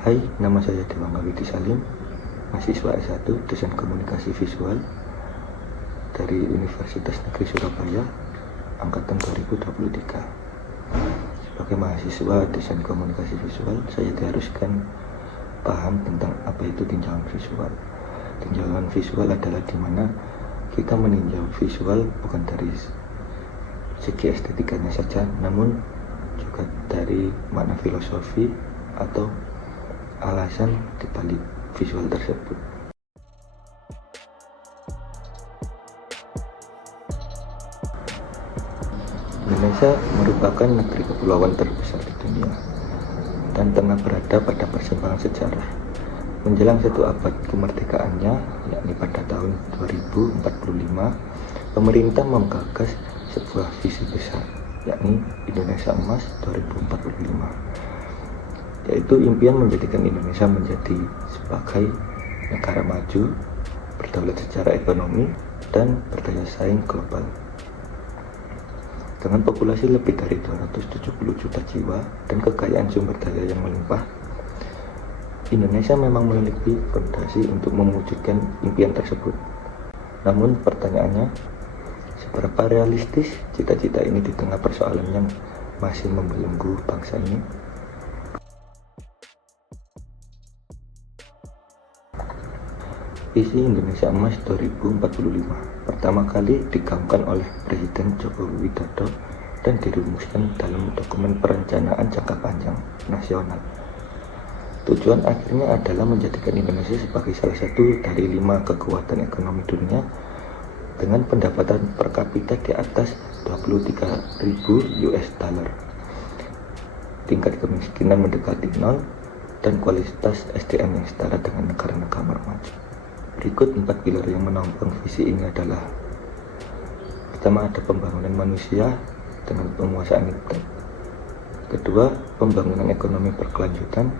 Hai, nama saya Dewangga Widi Salim, mahasiswa S1 Desain Komunikasi Visual dari Universitas Negeri Surabaya, angkatan 2023. Sebagai mahasiswa Desain Komunikasi Visual, saya diharuskan paham tentang apa itu tinjauan visual. Tinjauan visual adalah di mana kita meninjau visual bukan dari segi estetikanya saja, namun juga dari makna filosofi atau alasan dibalik visual tersebut. Indonesia merupakan negeri kepulauan terbesar di dunia dan tengah berada pada persimpangan sejarah. Menjelang 1 abad kemerdekaannya, yakni pada tahun 2045, pemerintah menggagas sebuah visi besar, yakni Indonesia Emas 2045. Yaitu impian menjadikan Indonesia menjadi sebagai negara maju, berdaulat secara ekonomi, dan berdaya saing global. Dengan populasi lebih dari 270 juta jiwa dan kekayaan sumber daya yang melimpah, Indonesia memang memiliki fondasi untuk mewujudkan impian tersebut. Namun pertanyaannya, seberapa realistis cita-cita ini di tengah persoalan yang masih membelenggu bangsa ini? Visi Indonesia Emas 2045 pertama kali digaungkan oleh Presiden Joko Widodo dan dirumuskan dalam dokumen perencanaan jangka panjang nasional. Tujuan akhirnya adalah menjadikan Indonesia sebagai salah satu dari 5 kekuatan ekonomi dunia dengan pendapatan per kapita di atas 23.000 US dollar, tingkat kemiskinan mendekati 0, dan kualitas SDM yang setara dengan negara-negara maju. Berikut 4 pilar yang menopang visi ini adalah: pertama, ada pembangunan manusia dengan penguasaan internet. Kedua, pembangunan ekonomi berkelanjutan.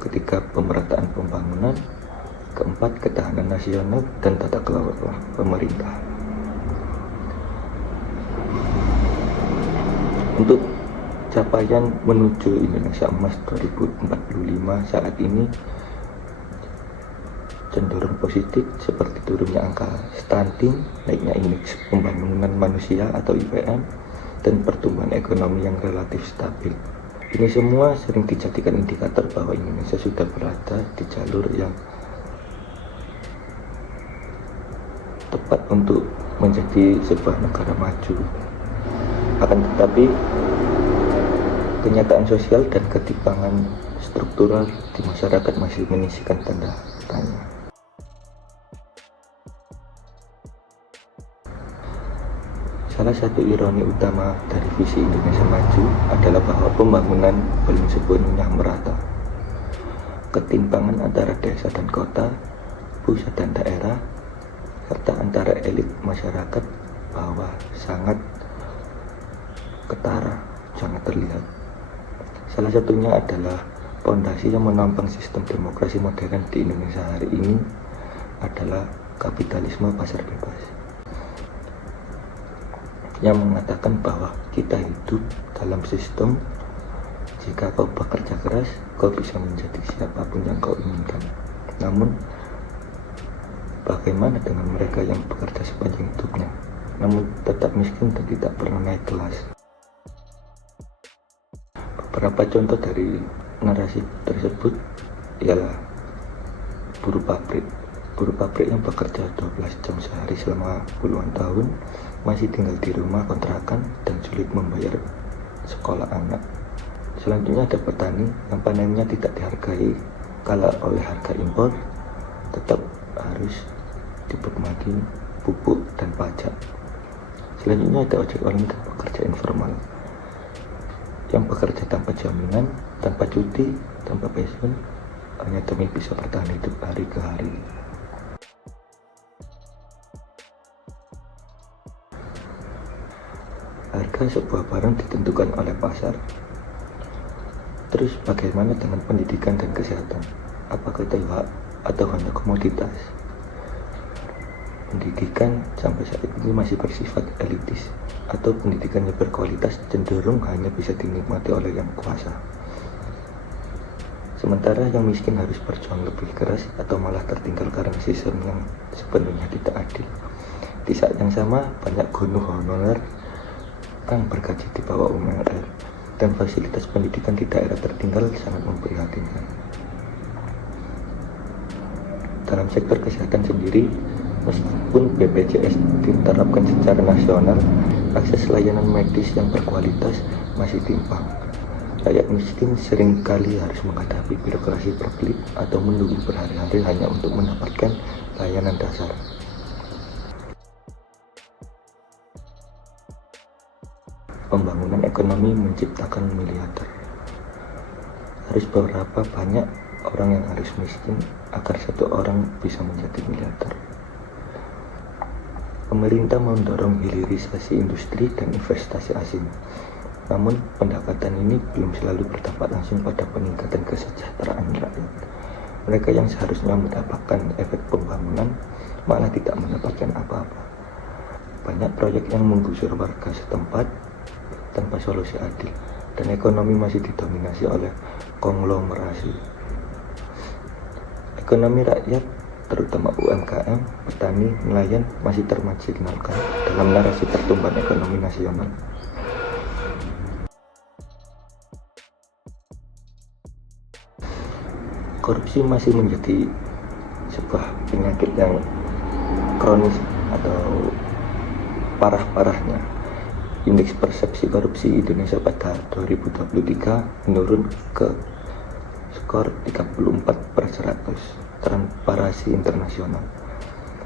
Ketiga, pemerataan pembangunan. Keempat, ketahanan nasional dan tata kelola pemerintah. Untuk capaian menuju Indonesia Emas 2045 saat ini cenderung positif, seperti turunnya angka stunting, naiknya indeks pembangunan manusia atau IPM, dan pertumbuhan ekonomi yang relatif stabil. Ini semua sering dijadikan indikator bahwa Indonesia sudah berada di jalur yang tepat untuk menjadi sebuah negara maju. Akan tetapi, kenyataan sosial dan ketimpangan struktural di masyarakat masih menyisikan tanda tanya. Salah satu ironi utama dari visi Indonesia Maju adalah bahwa pembangunan belum sepenuhnya merata. Ketimpangan antara desa dan kota, pusat dan daerah, serta antara elit masyarakat bawah sangat ketara, sangat terlihat. Salah satunya adalah fondasi yang menopang sistem demokrasi modern di Indonesia hari ini adalah kapitalisme pasar bebas, yang mengatakan bahwa kita hidup dalam sistem jika kau bekerja keras, kau bisa menjadi siapapun yang kau inginkan. Namun, bagaimana dengan mereka yang bekerja sepanjang hidupnya, namun tetap miskin dan tidak pernah naik kelas? Beberapa contoh dari narasi tersebut ialah buruh pabrik. Buruh pabrik yang bekerja 12 jam sehari selama puluhan tahun masih tinggal di rumah kontrakan dan sulit membayar sekolah anak. Selanjutnya ada petani yang panennya tidak dihargai kalah oleh harga impor, tetap harus dibebani pupuk dan pajak. Selanjutnya ada ojek online dan pekerja informal yang bekerja tanpa jaminan, tanpa cuti, tanpa pensiun, hanya demi bisa bertahan hidup hari ke hari. Harga sebuah barang ditentukan oleh pasar. Terus bagaimana dengan pendidikan dan kesehatan? Apakah itu hak atau hanya komoditas? Pendidikan sampai saat ini masih bersifat elitis, atau pendidikan yang berkualitas cenderung hanya bisa dinikmati oleh yang kuasa. Sementara yang miskin harus berjuang lebih keras atau malah tertinggal karena sistem yang sepenuhnya tidak adil. Di saat yang sama, banyak guru honorer yang bergaji di bawah UMR dan fasilitas pendidikan di daerah tertinggal sangat memprihatinkan. Dalam sektor kesehatan sendiri, meskipun BPJS diterapkan secara nasional, akses layanan medis yang berkualitas masih timpang. Rakyat miskin seringkali harus menghadapi birokrasi berbelit atau menunggu berhari-hari hanya untuk mendapatkan layanan dasar. Pembangunan ekonomi menciptakan miliarder. Harus berapa banyak orang yang harus miskin agar satu orang bisa menjadi miliarder? Pemerintah mendorong hilirisasi industri dan investasi asing. Namun, pendekatan ini belum selalu berdampak langsung pada peningkatan kesejahteraan rakyat. Mereka yang seharusnya mendapatkan efek pembangunan malah tidak mendapatkan apa-apa. Banyak proyek yang menggusur warga setempat tanpa solusi adil, dan ekonomi masih didominasi oleh konglomerasi. Ekonomi rakyat, terutama UMKM, petani, nelayan, masih termarginalkan dalam narasi pertumbuhan ekonomi nasional. Korupsi masih menjadi sebuah penyakit yang kronis atau parah-parahnya. Indeks persepsi korupsi Indonesia pada 2023 menurun ke skor 34/100. Transparansi internasional.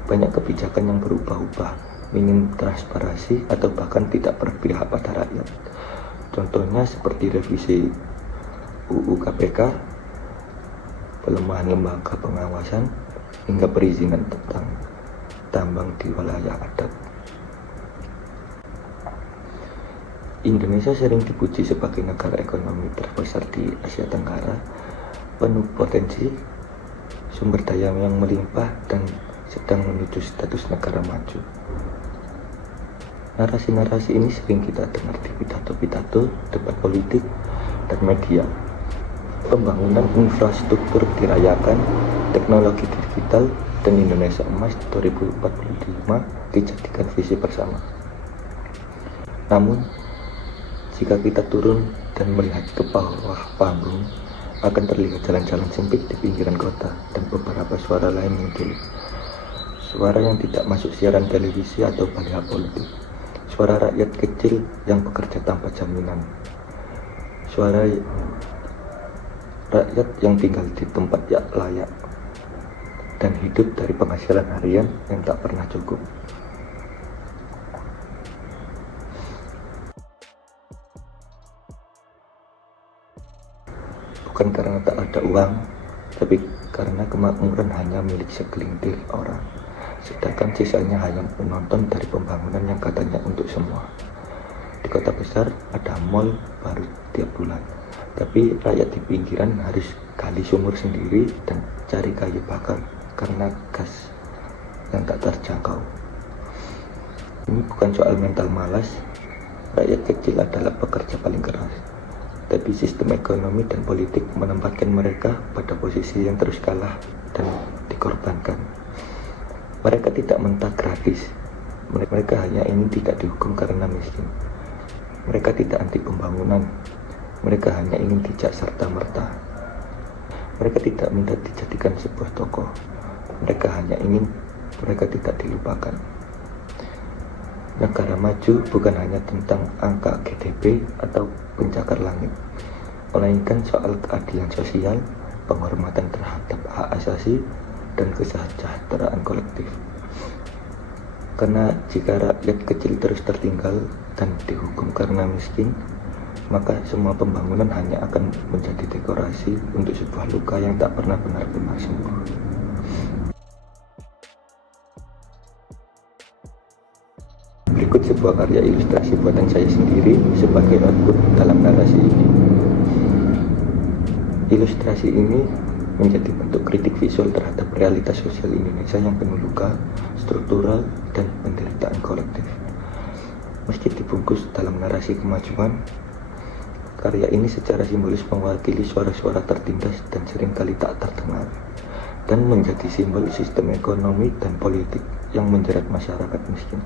Banyak kebijakan yang berubah-ubah, minim transparansi atau bahkan tidak berpihak pada rakyat. Contohnya seperti revisi UU KPK, pelemahan lembaga pengawasan, hingga perizinan tentang tambang di wilayah adat. Indonesia sering dipuji sebagai negara ekonomi terbesar di Asia Tenggara, penuh potensi, sumber daya yang melimpah, dan sedang menuju status negara maju. Narasi-narasi ini sering kita dengar di pidato-pidato, debat politik, dan media. Pembangunan infrastruktur dirayakan, teknologi digital, dan Indonesia Emas 2045 dijadikan visi bersama. Namun, jika kita turun dan melihat ke bawah panggung, akan terlihat jalan-jalan sempit di pinggiran kota dan beberapa suara lain muncul. Suara yang tidak masuk siaran televisi atau baliho politik. Suara rakyat kecil yang bekerja tanpa jaminan. Suara rakyat yang tinggal di tempat yang layak dan hidup dari penghasilan harian yang tak pernah cukup. Bukan karena tak ada uang, tapi karena kemakmuran hanya milik segelintir orang, sedangkan sisanya hanya penonton dari pembangunan yang katanya untuk semua. Di kota besar ada mall baru tiap bulan, tapi rakyat di pinggiran harus gali sumur sendiri dan cari kayu bakar karena gas yang tak terjangkau. Ini bukan soal mental malas, rakyat kecil adalah pekerja paling keras. Tapi sistem ekonomi dan politik menempatkan mereka pada posisi yang terus kalah dan dikorbankan. Mereka tidak mentah gratis. Mereka hanya ingin tidak dihukum karena miskin. Mereka tidak anti pembangunan. Mereka hanya ingin tidak serta-merta. Mereka tidak minta dijadikan sebuah tokoh. Mereka hanya ingin mereka tidak dilupakan. Negara maju bukan hanya tentang angka GDP atau pencakar langit, melainkan soal keadilan sosial, penghormatan terhadap hak asasi, dan kesejahteraan kolektif. Karena jika rakyat kecil terus tertinggal dan dihukum karena miskin, maka semua pembangunan hanya akan menjadi dekorasi untuk sebuah luka yang tak pernah benar-benar sembuh. Berikut sebuah karya ilustrasi buatan saya sendiri sebagai output dalam narasi ini. Ilustrasi ini menjadi bentuk kritik visual terhadap realitas sosial Indonesia yang penuh luka, struktural, dan penderitaan kolektif. Meski dibungkus dalam narasi kemajuan, Karya ini secara simbolis mewakili suara-suara tertindas dan seringkali tak terdengar, dan menjadi simbol sistem ekonomi dan politik yang menjerat masyarakat miskin.